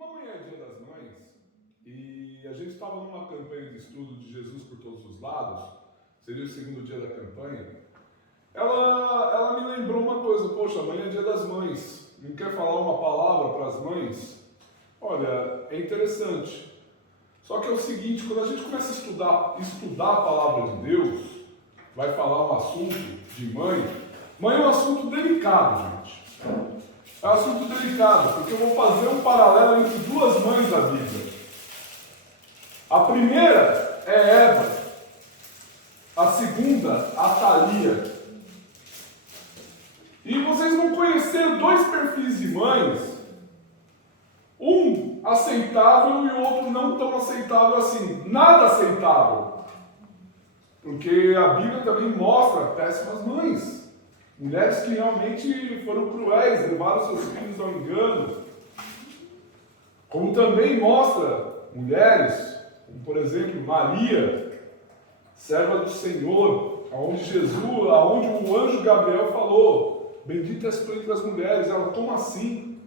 Amanhã é Dia das Mães e a gente estava numa campanha de estudo de Jesus por todos os lados, seria o segundo dia da campanha. Ela me lembrou uma coisa: poxa, amanhã é Dia das Mães, não quer falar uma palavra para as mães? Olha, é interessante. Só que é o seguinte, quando a gente começa a estudar a palavra de Deus, vai falar um assunto de mãe é um assunto delicado, gente. É um assunto delicado, porque eu vou fazer um paralelo entre duas mães da Bíblia. A primeira é Eva, a segunda, a Thalia. E vocês vão conhecer dois perfis de mães, um aceitável e o outro não tão aceitável assim, nada aceitável. Porque a Bíblia também mostra péssimas mães. Mulheres que realmente foram cruéis, levaram seus filhos ao engano. Como também mostra mulheres, como por exemplo Maria, serva do Senhor, aonde o anjo Gabriel falou: bendita és tu entre as mulheres. Ela: como assim?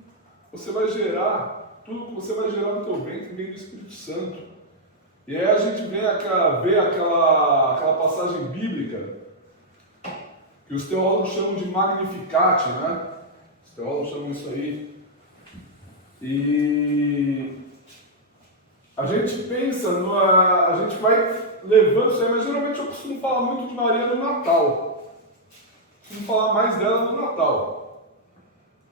Você vai gerar, tudo que você vai gerar no teu ventre vem do Espírito Santo. E aí a gente vê aquela passagem bíblica que os teólogos chamam de Magnificat, né? Os teólogos chamam isso aí. E a gente pensa, a gente vai levando isso aí, mas geralmente eu costumo falar muito de Maria no Natal. Costumo falar mais dela no Natal.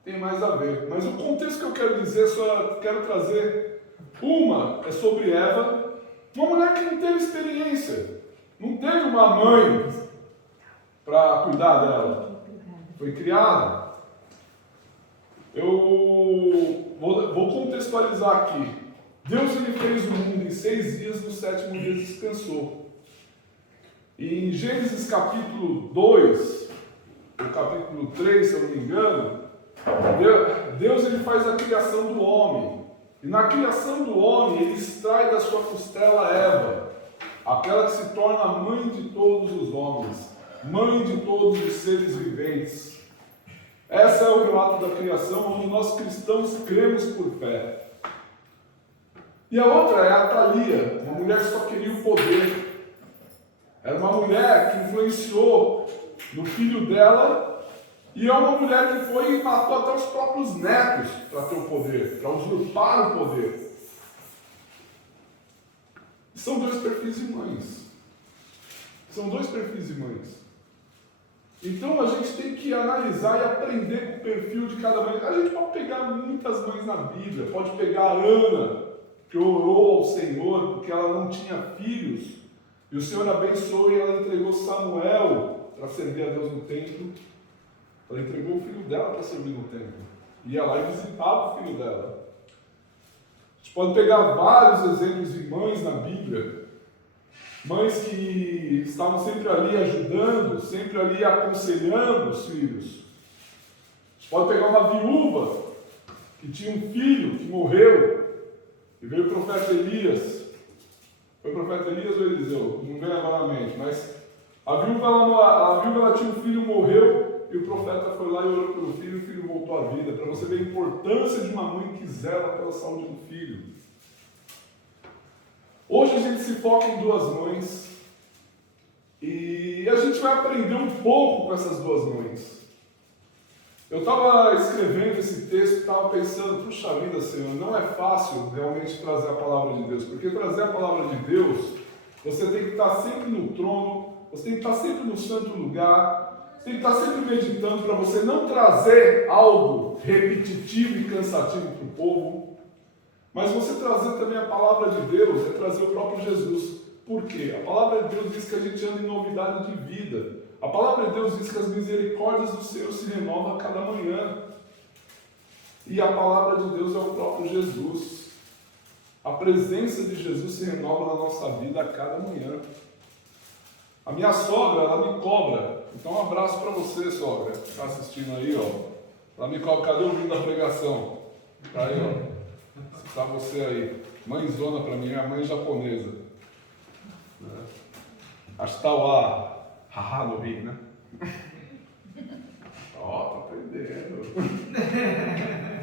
Tem mais a ver. Mas o contexto que eu quero dizer, só quero trazer, uma é sobre Eva, uma mulher que não teve experiência, não teve uma mãe para cuidar dela, foi criada. Eu vou contextualizar aqui. Deus ele fez o mundo em 6 dias, no 7º dia descansou. E em Gênesis capítulo 2, ou capítulo 3, se eu não me engano, Deus ele faz a criação do homem. E na criação do homem, ele extrai da sua costela Eva, aquela que se torna a mãe de todos os homens, mãe de todos os seres viventes. Esse é o relato da criação, onde nós cristãos cremos por fé. E a outra é a Thalia, uma mulher que só queria o poder. Era uma mulher que influenciou no filho dela, e é uma mulher que foi e matou até os próprios netos para ter o poder, para usurpar o poder. São dois perfis de mães. São dois perfis de mães. Então a gente tem que analisar e aprender com o perfil de cada mãe. A gente pode pegar muitas mães na Bíblia, pode pegar a Ana, que orou ao Senhor porque ela não tinha filhos, e o Senhor abençoou e ela entregou Samuel para servir a Deus no templo. Ela entregou o filho dela para servir no templo. Ia lá e visitava o filho dela. A gente pode pegar vários exemplos de mães na Bíblia. Mães que estavam sempre ali ajudando, sempre ali aconselhando os filhos. A gente pode pegar uma viúva que tinha um filho que morreu. E veio o profeta Elias. Foi o profeta Elias ou Eliseu? Não vem agora na mente. Mas a viúva ela tinha um filho, morreu. E o profeta foi lá e orou pelo filho, e o filho voltou à vida, para você ver a importância de uma mãe que zela pela saúde do filho. Hoje a gente se foca em duas mães, e a gente vai aprender um pouco com essas duas mães. Eu estava escrevendo esse texto, estava pensando: puxa vida, Senhor, não é fácil realmente trazer a palavra de Deus, porque trazer a palavra de Deus, você tem que estar sempre no trono, você tem que estar sempre no santo lugar, tem que estar sempre meditando para você não trazer algo repetitivo e cansativo para o povo, mas você trazer também a palavra de Deus, é trazer o próprio Jesus. Por quê? A palavra de Deus diz que a gente anda em novidade de vida. A palavra de Deus diz que as misericórdias do Senhor se renovam a cada manhã. E a palavra de Deus é o próprio Jesus. A presença de Jesus se renova na nossa vida a cada manhã. A minha sogra, ela me cobra. Então um abraço para você, sogra, que está assistindo aí, ó. Ela me cobra: cadê o vídeo da pregação? Tá aí, ó. Está você aí. Mãezona para mim, minha mãe japonesa. Ashtawa. Haha, no Rio, né? Ó, tá aprendendo.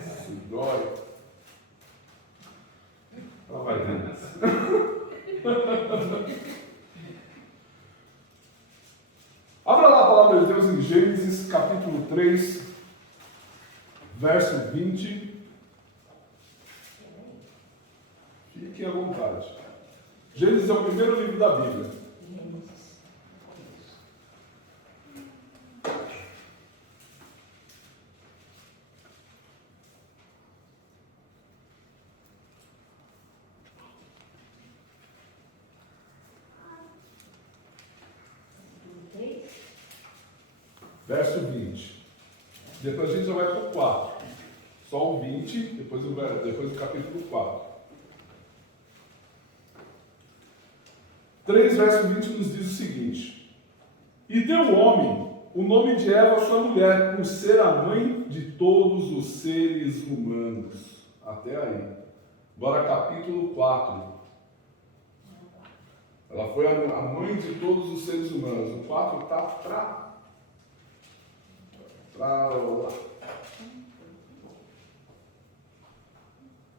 Se dói. 3, verso 20. Fiquem à vontade. Gênesis é o primeiro livro da Bíblia. Verso 20. Depois a gente já vai para o 4. Só o 20, depois o capítulo 4. 3, verso 20 nos diz o seguinte: E deu o homem o nome de Eva à sua mulher, por ser a mãe de todos os seres humanos. Até aí. Agora capítulo 4. Ela foi a mãe de todos os seres humanos. O 4 está para lá.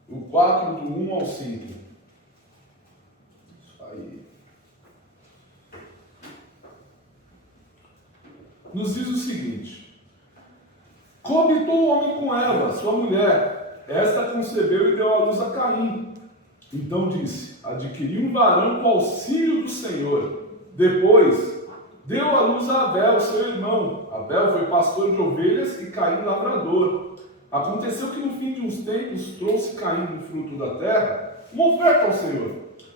O 4 do 1 ao 5. Isso aí. Nos diz o seguinte: Coabitou o homem com Eva, sua mulher. Esta concebeu e deu à luz a Caim. Então disse: Adquiri um varão com auxílio do Senhor. Depois deu à luz a Abel, seu irmão. Abel foi pastor de ovelhas e Caim lavrador. Aconteceu que no fim de uns tempos trouxe Caim do fruto da terra uma oferta ao Senhor.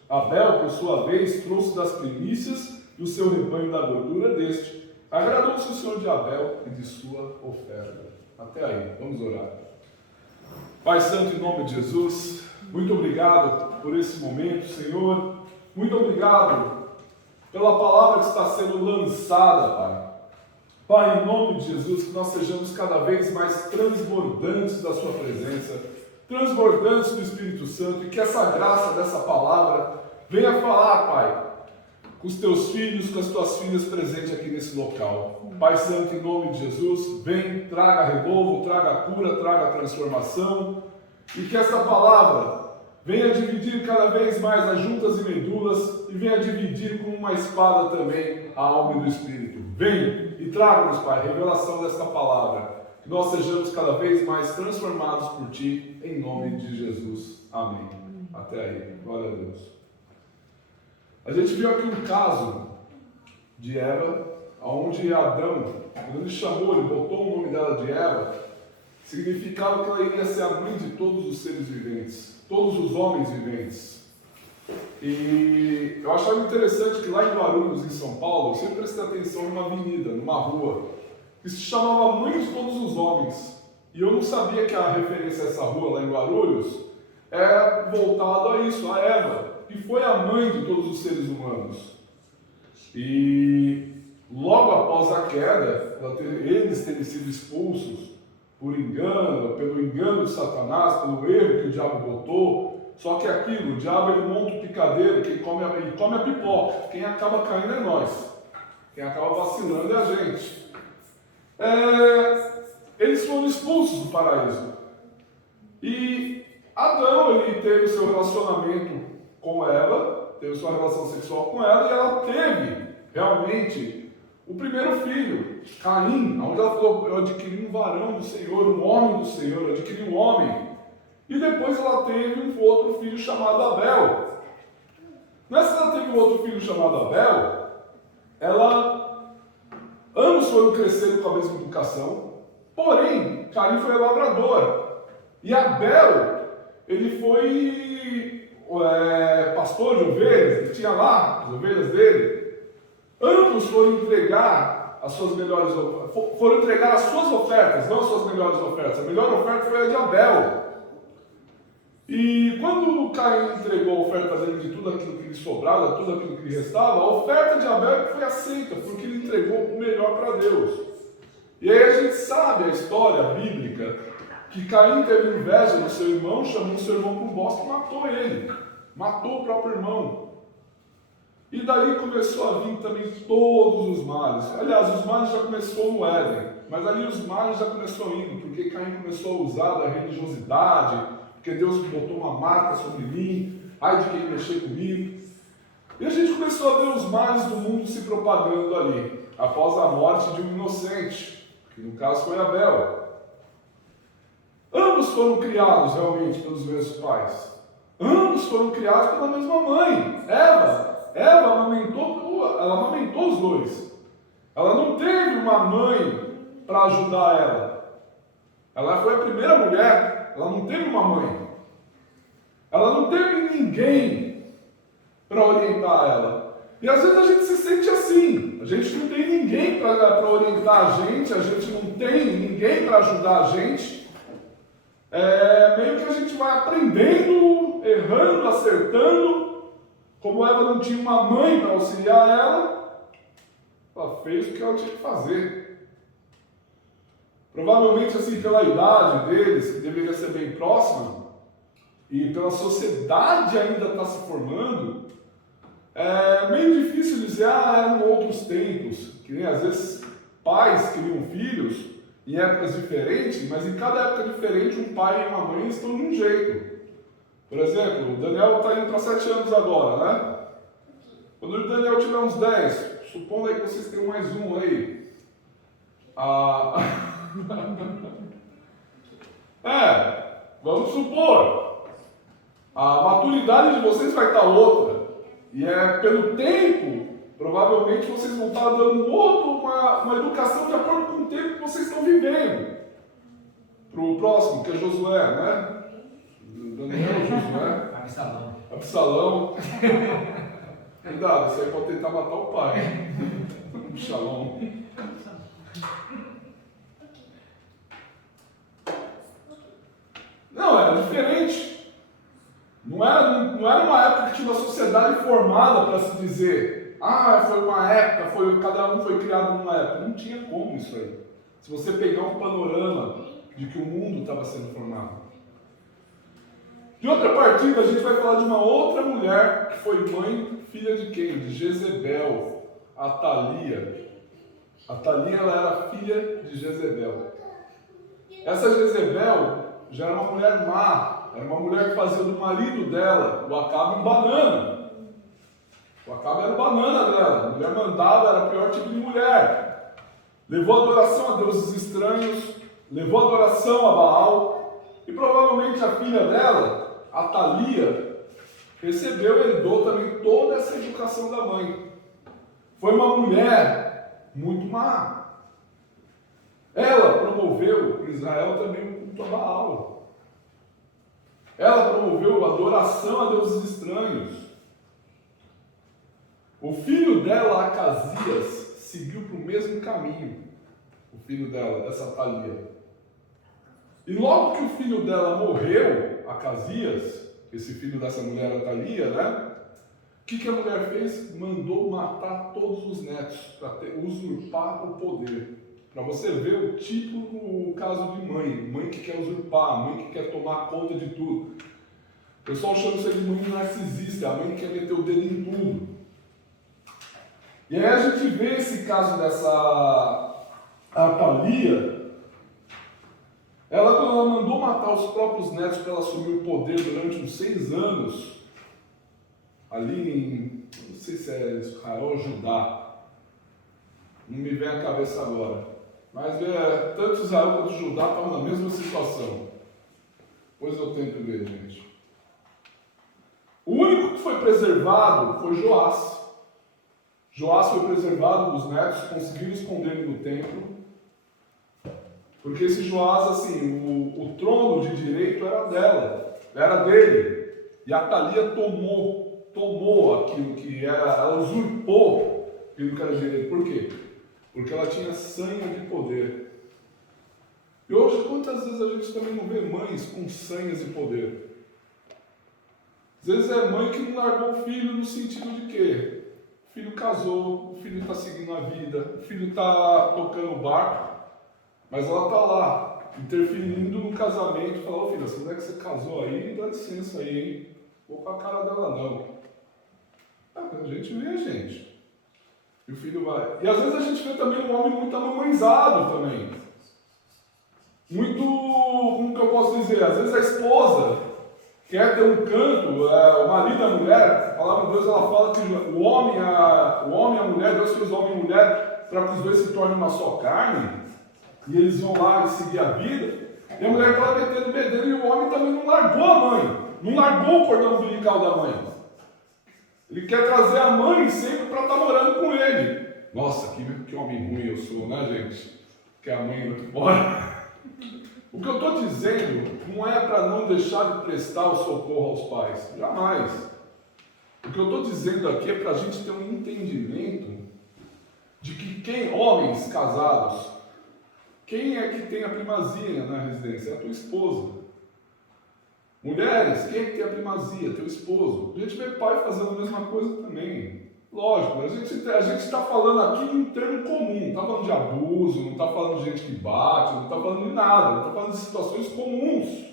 Abel, por sua vez, trouxe das primícias do seu rebanho da gordura deste. Agradou-se o Senhor de Abel e de sua oferta. Até aí, vamos orar. Pai Santo, em nome de Jesus, muito obrigado por esse momento, Senhor. Muito obrigado pela palavra que está sendo lançada, Pai. Pai, em nome de Jesus, que nós sejamos cada vez mais transbordantes da Sua presença, transbordantes do Espírito Santo, e que essa graça dessa palavra venha falar, Pai, com os Teus filhos, com as Tuas filhas presentes aqui nesse local. Pai Santo, em nome de Jesus, vem, traga renovo, traga cura, traga transformação, e que essa palavra venha dividir cada vez mais as juntas e medulas, e venha dividir como uma espada também a alma e do Espírito. Vem e traga-nos, Pai, revelação desta palavra, que nós sejamos cada vez mais transformados por Ti, em nome de Jesus. Amém. Até aí. Glória a Deus. A gente viu aqui um caso de Eva, onde Adão, quando ele chamou, ele botou o nome dela de Eva, significava que ela iria ser a mãe de todos os seres viventes, todos os homens viventes. E eu achava interessante que lá em Guarulhos, em São Paulo, eu sempre prestei atenção numa avenida, numa rua, que se chamava Mãe de Todos os Homens. E eu não sabia que a referência a essa rua lá em Guarulhos é voltada a isso, a Eva, que foi a mãe de todos os seres humanos. E logo após a queda, eles terem sido expulsos por engano, pelo engano de Satanás, pelo erro que o diabo botou. Só que aquilo, o diabo ele monta o picadeiro, ele come a pipoca. Quem acaba caindo é nós. Quem acaba vacilando é a gente. Eles foram expulsos do paraíso. E Adão, ele teve o seu relacionamento com Eva, teve sua relação sexual com ela, e ela teve realmente o primeiro filho, Caim, onde ela falou: eu adquiri um varão do Senhor, um homem do Senhor, eu adquiri um homem. E depois ela teve um outro filho chamado Abel. Nessa ela teve um outro filho chamado Abel, ambos foram crescendo com a mesma educação, porém, Caim foi lavrador. E Abel, ele foi pastor de ovelhas, ele tinha lá as ovelhas dele. Ambos foram entregar as suas ofertas, não as suas melhores ofertas. A melhor oferta foi a de Abel. E quando Caim entregou a oferta dele de tudo aquilo que lhe sobrava, tudo aquilo que lhe restava, a oferta de Abel foi aceita, porque ele entregou o melhor para Deus. E aí a gente sabe a história bíblica, que Caim teve inveja do seu irmão, chamou o seu irmão para um bosque e matou ele. Matou o próprio irmão. E daí começou a vir também todos os males. Aliás, os males já começou no Éden, mas ali os males já começou indo, porque Caim começou a usar da religiosidade, porque Deus botou uma marca sobre mim, ai de quem mexer comigo. E a gente começou a ver os males do mundo se propagando ali, após a morte de um inocente. que no caso foi Abel. Ambos foram criados realmente pelos mesmos pais. Ambos foram criados pela mesma mãe. Eva amamentou os dois. Ela não teve uma mãe para ajudar ela. Ela foi a primeira mulher, ela não teve uma mãe. Ela não teve ninguém para orientar ela. E às vezes a gente se sente assim. A gente não tem ninguém para orientar a gente não tem ninguém para ajudar a gente. Meio que a gente vai aprendendo, errando, acertando. Como Eva não tinha uma mãe para auxiliar ela fez o que ela tinha que fazer. Provavelmente, assim, pela idade deles, que deveria ser bem próxima, e pela sociedade ainda estar se formando, é meio difícil dizer, eram outros tempos, que nem às vezes pais criam filhos em épocas diferentes, mas em cada época diferente um pai e uma mãe estão de um jeito. Por exemplo, o Daniel está indo para 7 anos agora, né? Quando o Daniel tiver uns 10, supondo aí que vocês tenham mais um aí. Vamos supor, a maturidade de vocês vai estar outra. E pelo tempo, provavelmente vocês vão estar dando uma educação de acordo com o tempo que vocês estão vivendo. Para o próximo, que é Josué, né? Daniel, Josué. Absalão. Cuidado, isso aí pode tentar matar o pai. Shalom. Não, era diferente. Não era uma época que tinha uma sociedade formada para se dizer, foi uma época, cada um foi criado numa época. Não tinha como isso aí. Se você pegar um panorama de que o mundo estava sendo formado. De outra partida, a gente vai falar de uma outra mulher que foi mãe, filha de quem? De Jezebel, Atalia. Atalia, ela era filha de Jezebel. Essa Jezebel já era uma mulher má, era uma mulher que fazia do marido dela, o Acabe, um banana. O Acabe era o banana dela, a mulher mandada, era o pior tipo de mulher. Levou adoração a deuses estranhos, levou adoração a Baal, e provavelmente a filha dela, Atalia, herdou também toda essa educação da mãe. Foi uma mulher muito má. Ela promoveu em Israel também o culto a Baal. Ela promoveu a adoração a deuses estranhos. O filho dela, Acasias, seguiu para o mesmo caminho. O filho dela, dessa Atalia. E logo que o filho dela morreu, Acasias, esse filho dessa mulher Atalia, né? O que a mulher fez? Mandou matar todos os netos para usurpar o poder. Para você ver o típico caso de mãe que quer usurpar, mãe que quer tomar conta de tudo. O pessoal chama isso de mãe narcisista, a mãe que quer meter o dedo em tudo. E aí a gente vê esse caso dessa Atalia. Quando ela mandou matar os próprios netos para ela assumir o poder durante uns 6 anos, ali não sei se é Israel ou Judá, não me vem à cabeça agora, mas tanto Israel quanto Judá estavam na mesma situação. Pois eu tento ver, gente. O único que foi preservado foi Joás. Joás foi preservado, os netos conseguiram esconder ele no templo. Porque esse Joás, assim, o trono de direito era dele. E a Atalia tomou aquilo que era, ela usurpou aquilo que era direito. Por quê? Porque ela tinha sanha de poder. E hoje, quantas vezes a gente também não vê mães com sanhas de poder? Às vezes é mãe que não largou o filho no sentido de quê? O filho casou, o filho está seguindo a vida, o filho está tocando o barco. Mas ela está lá, interferindo no casamento, e fala, filha, se não é que você casou aí, dá licença aí, hein? Vou com a cara dela não. A gente vê, gente. E o filho vai. E às vezes a gente vê também um homem muito amamãezado também. Muito, como que eu posso dizer? Às vezes a esposa quer ter um canto, o marido e a mulher, a palavra de Deus ela fala que o homem e a mulher, Deus fez o homem e a mulher para que os dois se tornem uma só carne. e eles vão lá e seguir a vida, e a mulher está lá metendo bedelho, e o homem também não largou a mãe, não largou o cordão umbilical da mãe. Ele quer trazer a mãe sempre para estar morando com ele. Nossa, que homem ruim eu sou, né, gente? Que a mãe vai embora. O que eu estou dizendo não é para não deixar de prestar o socorro aos pais, jamais. O que eu estou dizendo aqui é para a gente ter um entendimento de que homens casados, quem é que tem a primazia na residência? É a tua esposa. Mulheres, quem é que tem a primazia? Teu esposo. A gente vê pai fazendo a mesma coisa também. Lógico, a gente está falando aqui em um termo comum, não está falando de abuso, não está falando de gente que bate, não está falando de nada, não está falando de situações comuns.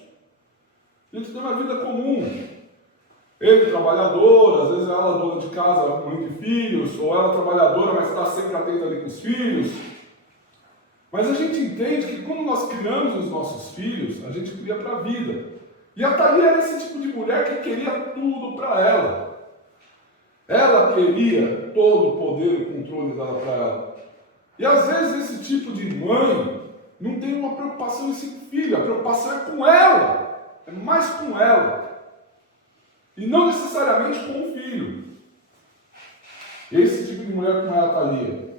A gente tem uma vida comum. Ele trabalhador, às vezes ela dona de casa, mãe de filhos, ou ela trabalhadora, mas está sempre atenta ali com os filhos. Mas a gente entende que quando nós criamos os nossos filhos, a gente cria para a vida. E a Thalia era esse tipo de mulher que queria tudo para ela. Ela queria todo o poder e o controle dela para ela. E às vezes esse tipo de mãe não tem uma preocupação em si com o filho, a preocupação é com ela, é mais com ela. E não necessariamente com o filho. Esse tipo de mulher como é a Thalia.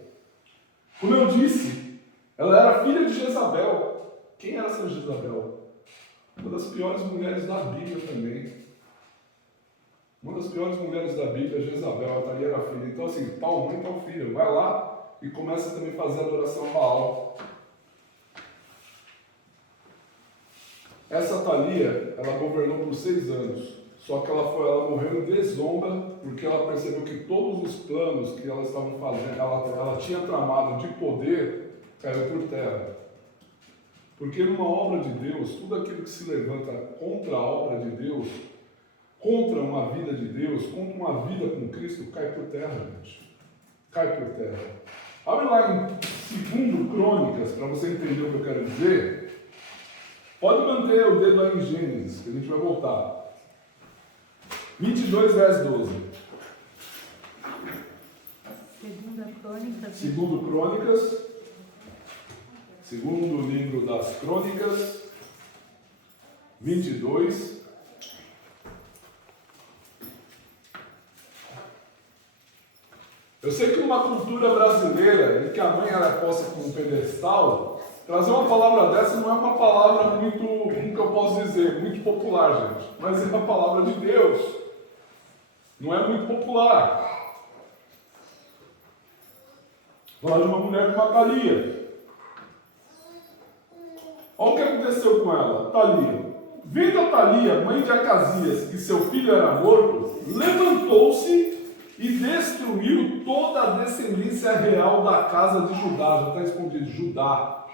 Como eu disse, ela era filha de Jezabel. Quem era essa Jezabel? Uma das piores mulheres da Bíblia também. Uma das piores mulheres da Bíblia, Jezabel, a Thalia era filha. Então assim, tal mãe, tal filha. Vai lá e começa também a fazer adoração a Baal. Essa Thalia, ela governou por 6 anos. Só que ela morreu em desonra, porque ela percebeu que todos os planos que ela estava fazendo, ela tinha tramado de poder, caiu por terra. Porque numa obra de Deus, tudo aquilo que se levanta contra a obra de Deus, contra uma vida de Deus, contra uma vida com Cristo, cai por terra, gente. Cai por terra. Abre lá em 2 Crônicas, para você entender o que eu quero dizer. Pode manter o dedo aí em Gênesis, que a gente vai voltar. 22, verso 12. Segundo Crônicas. Segundo livro das Crônicas. 22. Eu sei que numa cultura brasileira, em que a mãe era posta como um pedestal, trazer uma palavra dessa não é uma palavra muito, como que eu posso dizer, muito popular, gente. Mas é uma palavra de Deus. Não é muito popular. Falar de uma mulher como a Thalia. Olha o que aconteceu com ela, Thalia. Vendo a Thalia, mãe de Acasias, que seu filho era morto, levantou-se e destruiu toda a descendência real da casa de Judá. Já está escondido, Judá.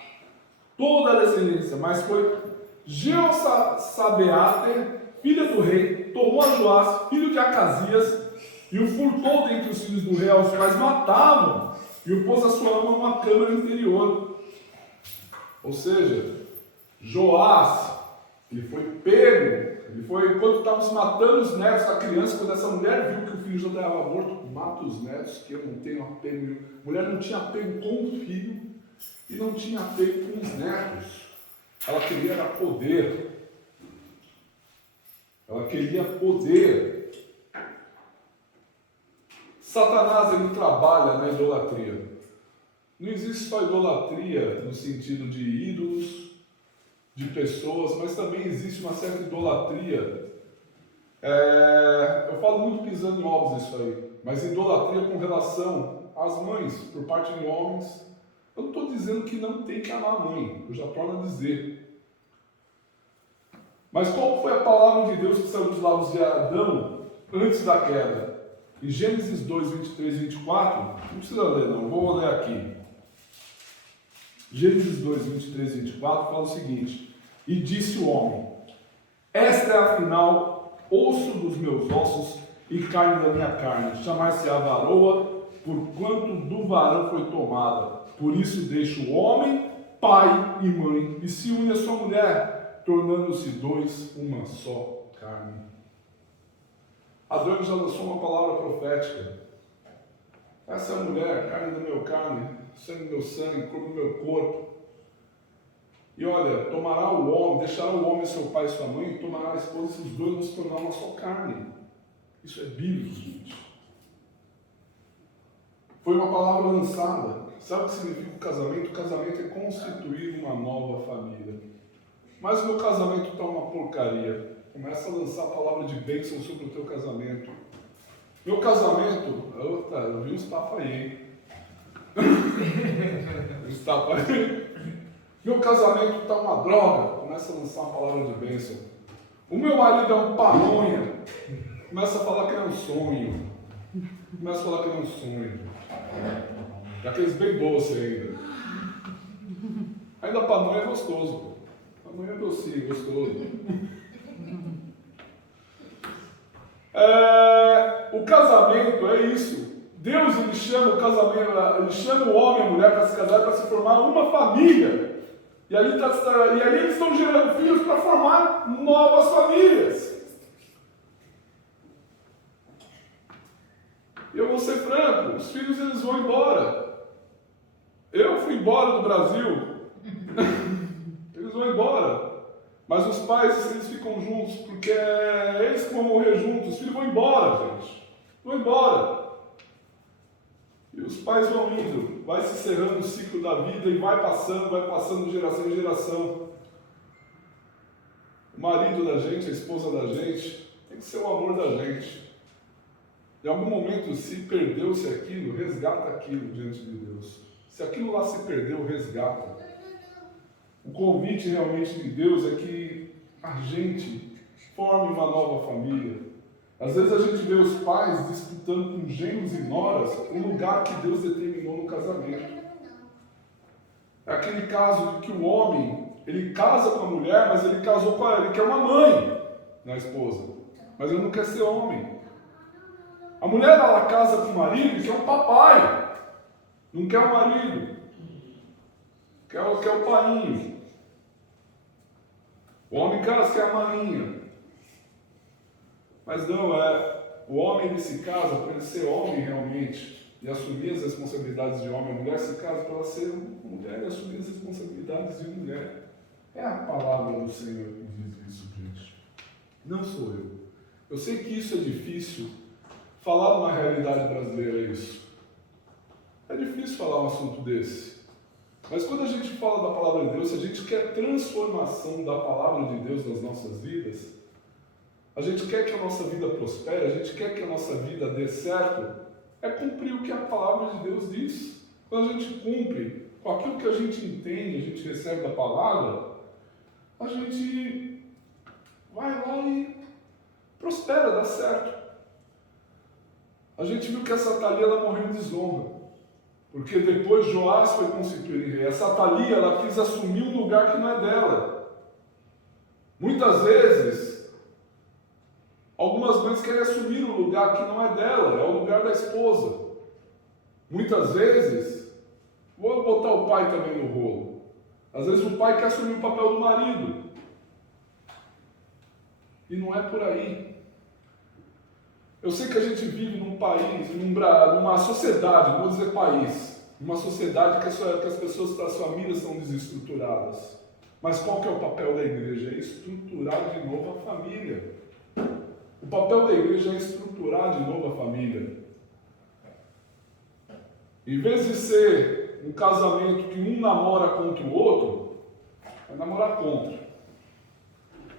Toda a descendência, mas foi Jeosabeater, filha do rei, tomou a Joás, filho de Acasias, e o furtou dentre os filhos do rei, aos quais matavam, e o pôs a sua alma numa câmara interior. Ou seja, Joás, ele foi pego, enquanto estavam se matando os netos da criança, quando essa mulher viu que o filho já estava morto, mata os netos, que eu não tenho apego. A mulher não tinha apego com o filho e não tinha apego com os netos. Ela queria era poder. Ela queria poder. Satanás, ele trabalha na idolatria. Não existe só idolatria no sentido de ídolos, de pessoas, mas também existe uma certa idolatria. Eu falo muito pisando em ovos isso aí, mas idolatria com relação às mães, por parte de homens. Eu não estou dizendo que não tem que amar a mãe, eu já torno a dizer. Mas qual foi a palavra de Deus que saiu dos lábios de Adão antes da queda? Em Gênesis 2, 23 e 24, não precisa ler não, vou ler aqui. Gênesis 2, 23 e 24 fala o seguinte: e disse o homem: esta é afinal osso dos meus ossos e carne da minha carne, chamar-se-á varoa, porquanto do varão foi tomada. Por isso deixa o homem, pai e mãe, e se une a sua mulher, tornando-se dois uma só carne. Adão já lançou uma palavra profética. Essa é a mulher, carne do meu carne, sangue do meu sangue, corpo do meu corpo. E olha, tomará o homem, deixará o homem seu pai e sua mãe, e tomará a esposa, e os dois vão se tornar uma só carne. Isso é bíblico, gente. Foi uma palavra lançada. Sabe o que significa o casamento? O casamento é constituir uma nova família. Mas o meu casamento está uma porcaria. Começa a lançar a palavra de bênção sobre o teu casamento. Meu casamento, eu vi uns tapas aí, hein? Uns tapas aí. Meu casamento está uma droga. Começa a lançar uma palavra de bênção. O meu marido é um pamonha. Começa a falar que é um sonho. Começa a falar que é um sonho. Daqueles bem doces ainda. Ainda pamonha é gostoso. Pamonha é docinho, gostoso. O casamento é isso. Deus ele chama o casamento, ele chama o homem e a mulher para se casar, para se formar uma família. E ali eles estão gerando filhos para formar novas famílias. Eu vou ser franco, os filhos eles vão embora. Eu fui embora do Brasil. Eles vão embora. Mas os pais, eles ficam juntos, porque é eles que vão morrer juntos. Os filhos vão embora, gente. Vão embora. E os pais vão indo. Vai se encerrando o ciclo da vida e vai passando de geração em geração. O marido da gente, a esposa da gente, tem que ser o amor da gente. Em algum momento, se perdeu-se aquilo, resgata aquilo diante de Deus. Se aquilo lá se perdeu, resgata. O convite realmente de Deus é que a gente forme uma nova família. Às vezes a gente vê os pais disputando com genros e noras o lugar que Deus determinou no casamento. É aquele caso de que o homem, ele casa com a mulher, mas ele casou com ela, ele quer uma mãe na esposa, mas ele não quer ser homem. A mulher, ela casa com o marido e quer um papai, não quer o marido, quer o painho. O homem casa quer a maninha. Mas não, o homem ele se casa para ele ser homem realmente e assumir as responsabilidades de homem. A mulher se casa para ela ser mulher e assumir as responsabilidades de mulher. É a palavra do Senhor que diz isso, gente. Não sou eu. Eu sei que isso é difícil. Falar numa realidade brasileira é isso. É difícil falar um assunto desse. Mas quando a gente fala da palavra de Deus, se a gente quer transformação da palavra de Deus nas nossas vidas, a gente quer que a nossa vida prospere, a gente quer que a nossa vida dê certo, é cumprir o que a palavra de Deus diz. Quando a gente cumpre com aquilo que a gente entende, a gente recebe da palavra, a gente vai lá e prospera, dá certo. A gente viu que essa Atalia ela morreu em desonra. Porque depois Joás foi constituído rei. Essa Atalia, ela quis assumir um lugar que não é dela. Muitas vezes, algumas mães querem assumir um lugar que não é dela, é o lugar da esposa. Muitas vezes, vou botar o pai também no rolo. Às vezes o pai quer assumir o papel do marido. E não é por aí. Eu sei que a gente vive num país, numa sociedade, não vou dizer país, numa sociedade que as pessoas, as famílias estão desestruturadas. Mas qual que é o papel da igreja? É estruturar de novo a família. O papel da igreja é estruturar de novo a família. Em vez de ser um casamento que um namora contra o outro, é namorar contra.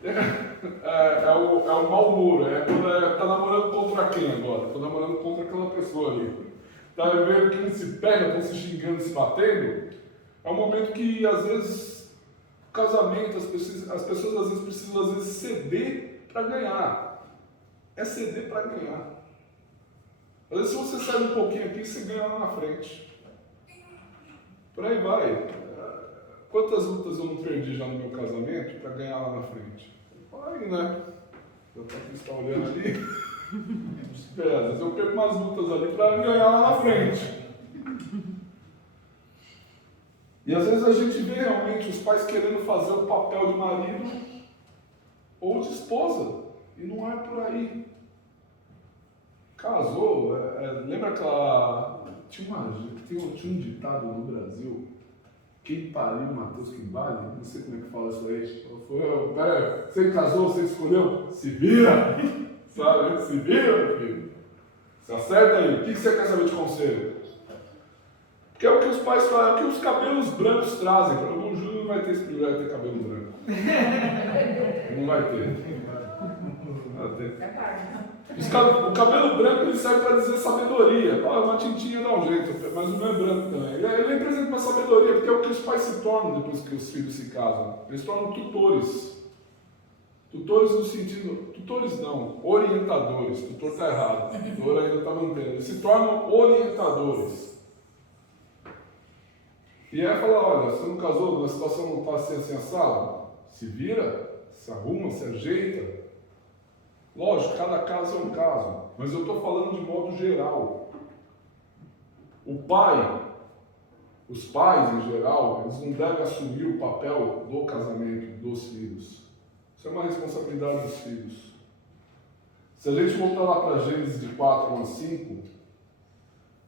É o mau humor, quando está namorando contra quem agora? Estou namorando contra aquela pessoa ali. Está vendo que não se pega, estão se xingando, se batendo. É um momento que às vezes o casamento, as pessoas às vezes precisam ceder para ganhar. É ceder para ganhar. Às vezes se você sai um pouquinho aqui, você ganha lá na frente. Por aí vai. Quantas lutas eu não perdi já no meu casamento para ganhar lá na frente? Aí, né? Eu estou olhando ali. Às vezes eu perco umas lutas ali para ganhar lá na frente. E às vezes a gente vê realmente os pais querendo fazer o papel de marido ou de esposa. E não é por aí. Casou, lembra aquela... Tinha um ditado no Brasil Quem pariu, Mateus que vale? Não sei como é que fala isso aí. Pera, você casou, você escolheu? Se vira! Sabe? Se vira, meu filho. Se acerta aí. O que você quer saber de conselho? Porque é o que os pais falam, é o que os cabelos brancos trazem. O Júnior não vai ter esse privilégio de ter cabelo branco. Não vai ter. Não vai ter. O cabelo branco ele serve para dizer sabedoria. Uma tintinha dá um jeito, mas o meu é branco também. Ele representa uma sabedoria, porque é o que os pais se tornam depois que os filhos se casam. Eles se tornam tutores. Tutores no sentido... Tutores não, orientadores. Tutor está errado. Tutor ainda está mantendo. Eles se tornam orientadores. E aí fala, olha, você não casou, a situação não está assim assado? Se vira, se arruma, se ajeita. Lógico, cada caso é um caso, mas eu estou falando de modo geral. O pai, os pais em geral, eles não devem assumir o papel do casamento dos filhos. Isso é uma responsabilidade dos filhos. Se a gente voltar lá para Gênesis de 4, 1 a 5,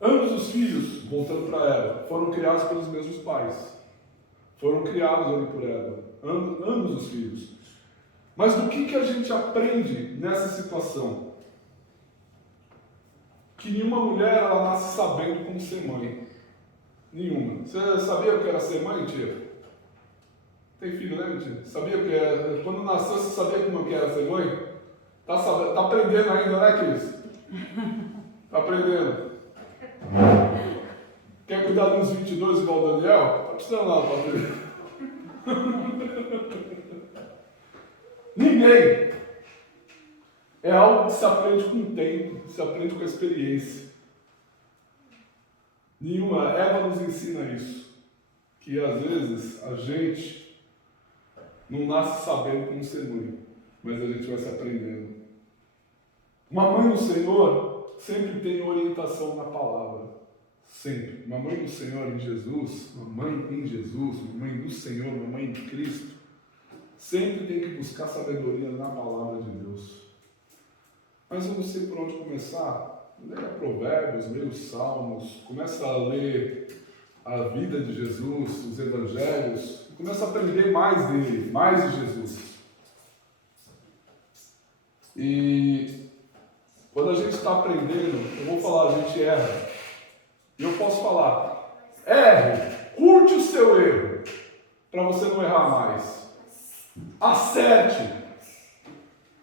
ambos os filhos, voltando para Eva, foram criados pelos mesmos pais. Foram criados ali por Eva. Ambos os filhos. Mas do que a gente aprende nessa situação? Que nenhuma mulher ela nasce sabendo como ser mãe. Nenhuma. Você sabia o que era ser mãe, tia? Tem filho, né, tia? Sabia o que era? Quando nasceu, você sabia como que era ser mãe? Tá aprendendo ainda, né, Cris? Tá aprendendo. Quer cuidar de uns 22 igual o Daniel? Tá precisando lá, Patrícia. Ninguém. É algo que se aprende com o tempo, se aprende com a experiência. Nenhuma. Eva nos ensina isso. Que às vezes a gente não nasce sabendo como ser mãe, mas a gente vai se aprendendo. Uma mãe do Senhor sempre tem orientação na palavra. Sempre. Uma mãe do Senhor em Jesus, uma mãe em Jesus, uma mãe do Senhor, uma mãe em Cristo, sempre tem que buscar sabedoria na palavra de Deus. Mas eu não sei por onde começar. Leia Provérbios, leia os Salmos, começa a ler a vida de Jesus, os Evangelhos, começa a aprender mais dele, mais de Jesus. E quando a gente está aprendendo, eu vou falar, a gente erra. E eu posso falar, erre, curte o seu erro, para você não errar mais. Acerte.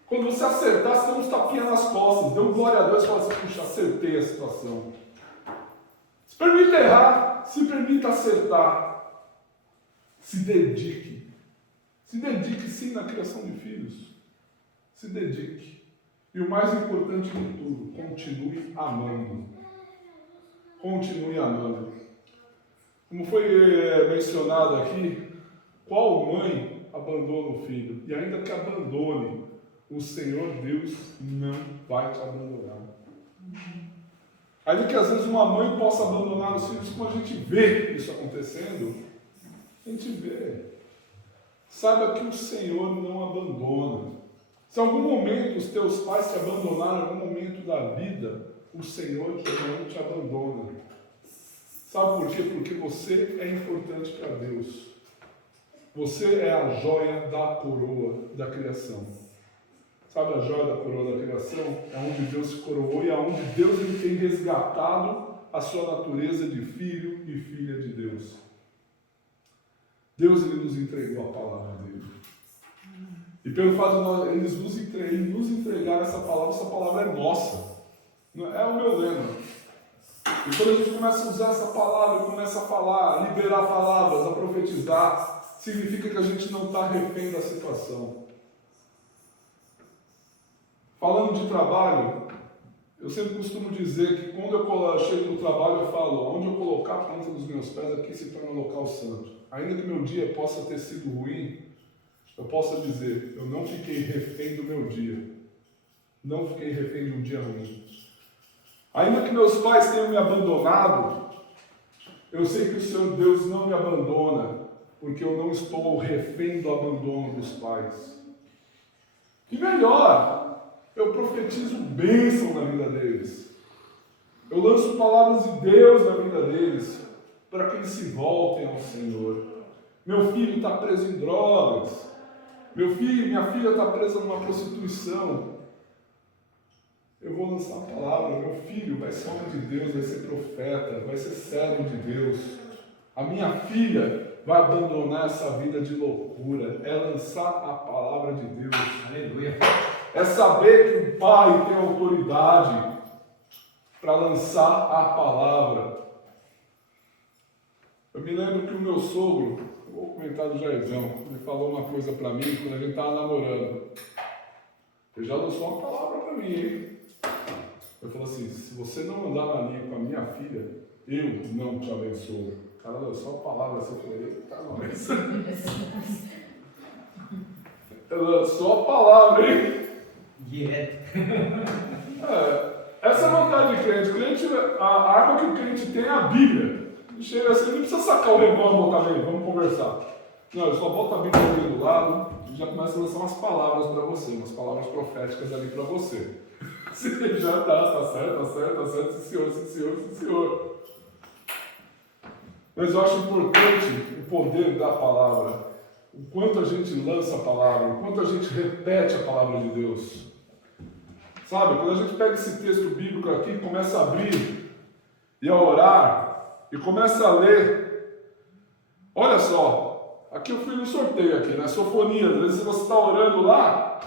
Quando você acertar, você dá uns tapinhas nas costas, dê um glória a Deus e fala assim, puxa, acertei a situação. Se permita errar, se permita acertar. Se dedique. Se dedique sim na criação de filhos. Se dedique. E o mais importante de tudo, continue amando. Continue amando. Como foi mencionado aqui, qual mãe abandona o filho? E ainda que abandone, o Senhor Deus não vai te abandonar. Ainda que às vezes uma mãe possa abandonar os filhos, como a gente vê isso acontecendo, a gente vê. Saiba que o Senhor não abandona. Se em algum momento os teus pais te abandonaram, em algum momento da vida, o Senhor não te abandona. Sabe por quê? Porque você é importante para Deus. Você é a joia da coroa da criação. Sabe a joia da coroa da criação? É onde Deus se coroou e é onde Deus ele tem resgatado a sua natureza de filho e filha de Deus. Deus ele nos entregou a palavra dele. E pelo fato de ele nos entregar essa palavra é nossa. É o meu lema. E quando a gente começa a usar essa palavra, começa a falar, a liberar palavras, a profetizar, significa que a gente não está refém da situação. Falando de trabalho, eu sempre costumo dizer que quando eu chego no trabalho, eu falo, onde eu colocar a planta dos meus pés, aqui se torna um local santo. Ainda que meu dia possa ter sido ruim, eu posso dizer, eu não fiquei refém do meu dia. Não fiquei refém de um dia ruim. Ainda que meus pais tenham me abandonado, eu sei que o Senhor Deus não me abandona, porque eu não estou refém do abandono dos pais. E melhor, eu profetizo bênção na vida deles. Eu lanço palavras de Deus na vida deles. para que eles se voltem ao Senhor. Meu filho está preso em drogas. Meu filho, minha filha está presa numa prostituição. Eu vou lançar a palavra. Meu filho vai ser homem de Deus, vai ser profeta, vai ser servo de Deus. A minha filha vai abandonar essa vida de loucura. É lançar a palavra de Deus. Aleluia. É saber que o pai tem autoridade para lançar a palavra. Eu me lembro que o meu sogro, vou comentar do Jairzão, ele falou uma coisa para mim quando a gente estava namorando. Ele já lançou uma palavra para mim, hein? Ele falou assim: se você não andar na linha com a minha filha, eu não te abençoo. O cara lançou uma palavra assim, eu falei: tá nós. Ele lançou a palavra, hein? Direto. Essa é a vontade de crente. A arma que o crente tem é a Bíblia. Chega assim, não precisa sacar o revólver e botar bem, vamos conversar. Não, eu só boto a Bíblia ali do lado e já começa a lançar umas palavras para você, umas palavras proféticas ali para você. Você já tá certo, sim senhor. Mas eu acho importante o poder da palavra, o quanto a gente lança a palavra, o quanto a gente repete a palavra de Deus. Sabe, quando a gente pega esse texto bíblico aqui e começa a abrir e a orar, e começa a ler, olha só, aqui eu fui no sorteio aqui, na sofonia, às vezes você está orando lá,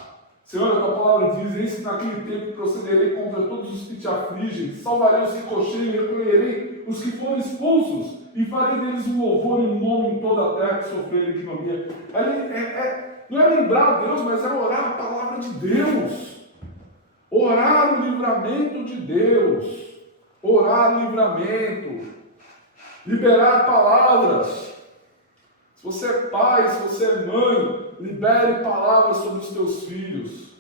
Senhor, a tua palavra diz: eis que naquele tempo procederei contra todos os que te afligem, salvarei os que cocheiam, recolherei os que foram expulsos, e farei deles um louvor e um nome em toda a terra que sofrerem ignomia. Não é lembrar a Deus, mas é orar a palavra de Deus, orar o livramento de Deus, orar o livramento, liberar palavras. Se você é pai, se você é mãe, libere palavras sobre os teus filhos.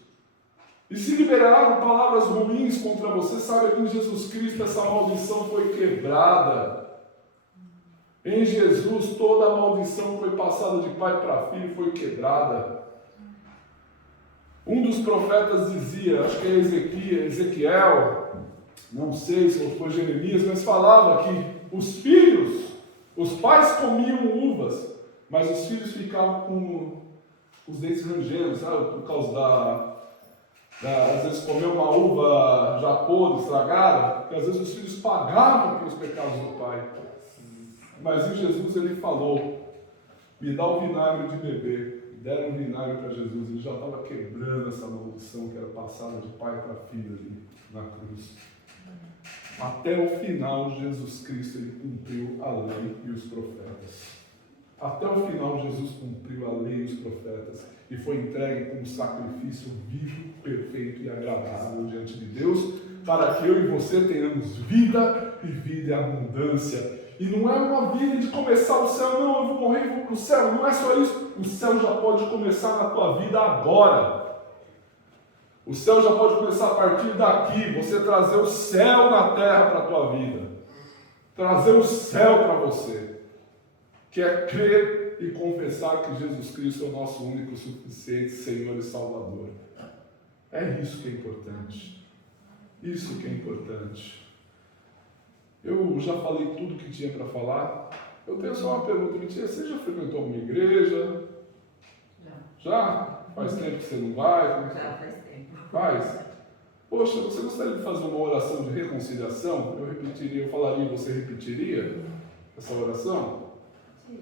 E se liberaram palavras ruins contra você, saiba que em Jesus Cristo essa maldição foi quebrada. Em Jesus toda a maldição foi passada de pai para filho, foi quebrada. Um dos profetas dizia, acho que é Ezequiel, não sei se foi Jeremias, mas falava que os filhos, os pais comiam uvas, mas os filhos ficavam com os dentes rangendo, sabe? Por causa às vezes comer uma uva já podre, estragada, porque às vezes os filhos pagavam pelos pecados do pai. Mas em Jesus ele falou: me dá o vinagre de beber. Deram o vinagre para Jesus, ele já estava quebrando essa maldição que era passada de pai para filho ali na cruz. Até o final, Jesus Cristo ele cumpriu a lei e os profetas. Até o final, Jesus cumpriu a lei e os profetas e foi entregue como sacrifício vivo, perfeito e agradável diante de Deus, para que eu e você tenhamos vida e vida em abundância. E não é uma vida de começar o céu, não, eu vou morrer e vou para o céu. Não é só isso. O céu já pode começar na tua vida agora. O céu já pode começar a partir daqui. Você trazer o céu na terra para a tua vida. Trazer o céu para você. Que é crer e confessar que Jesus Cristo é o nosso único, suficiente Senhor e Salvador. É isso que é importante. Isso que é importante. Eu já falei tudo que tinha para falar. Eu tenho só uma pergunta, Mitinha. Você já frequentou alguma igreja? Já? Faz tempo que você não vai? Já faz tempo. Faz? Poxa, você gostaria de fazer uma oração de reconciliação? Eu falaria, você repetiria essa oração? Sim.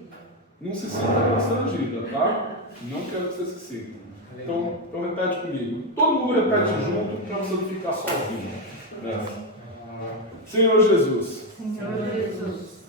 Não se sinta constrangida, tá? Não quero que você se sinta. Então repete comigo. Todo mundo repete junto para você não ficar sozinho. Senhor Jesus. Senhor Jesus.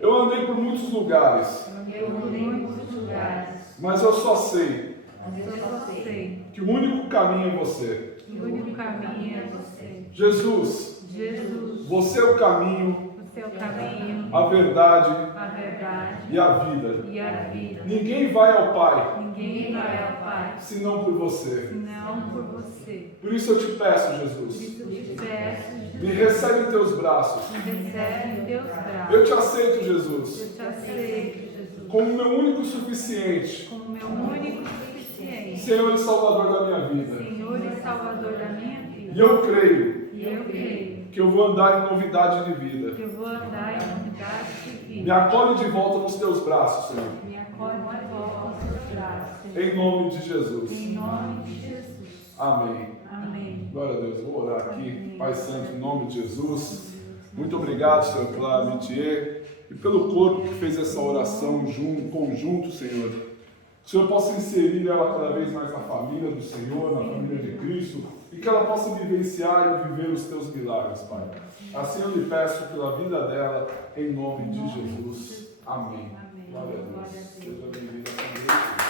Eu andei por muitos lugares. Eu andei em muitos lugares. Mas eu só sei Mas eu só sei que o único caminho é você. que o único caminho é você. Jesus, Jesus. você é o caminho, O seu caminho, a verdade a verdade e a vida. e a vida. Ninguém vai ao Pai Ninguém vai ao Pai senão por você. senão por você. Por isso eu te peço, Por Jesus, isso eu te peço, me recebe em teus braços. recebe em teus Eu braços. te aceito, Jesus, Eu te aceito, Jesus, como meu único suficiente, como meu único suficiente, Senhor e Salvador da minha vida. Senhor e Salvador da minha E vida. eu creio E eu creio que eu vou andar em novidade de vida. que eu vou andar em novidade de filho. Me acolhe de volta nos teus braços, Senhor. Me acolhe de volta aos seus braços. Em nome de Jesus. Em nome de Jesus. Amém. Amém. Glória a Deus. Vou orar aqui. Pai Santo, em nome de Jesus. Muito obrigado, Senhor, pela Mitier e pelo corpo que fez essa oração conjunto, Senhor. Que o Senhor possa inserir ela cada vez mais na família do Senhor, na família de Cristo, e que ela possa vivenciar e viver os teus milagres, Pai. Assim eu lhe peço pela vida dela, em nome de Jesus. Amém. Glória a Deus. Seja bem-vindo à família.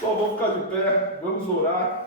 Só vou ficar de pé, vamos orar.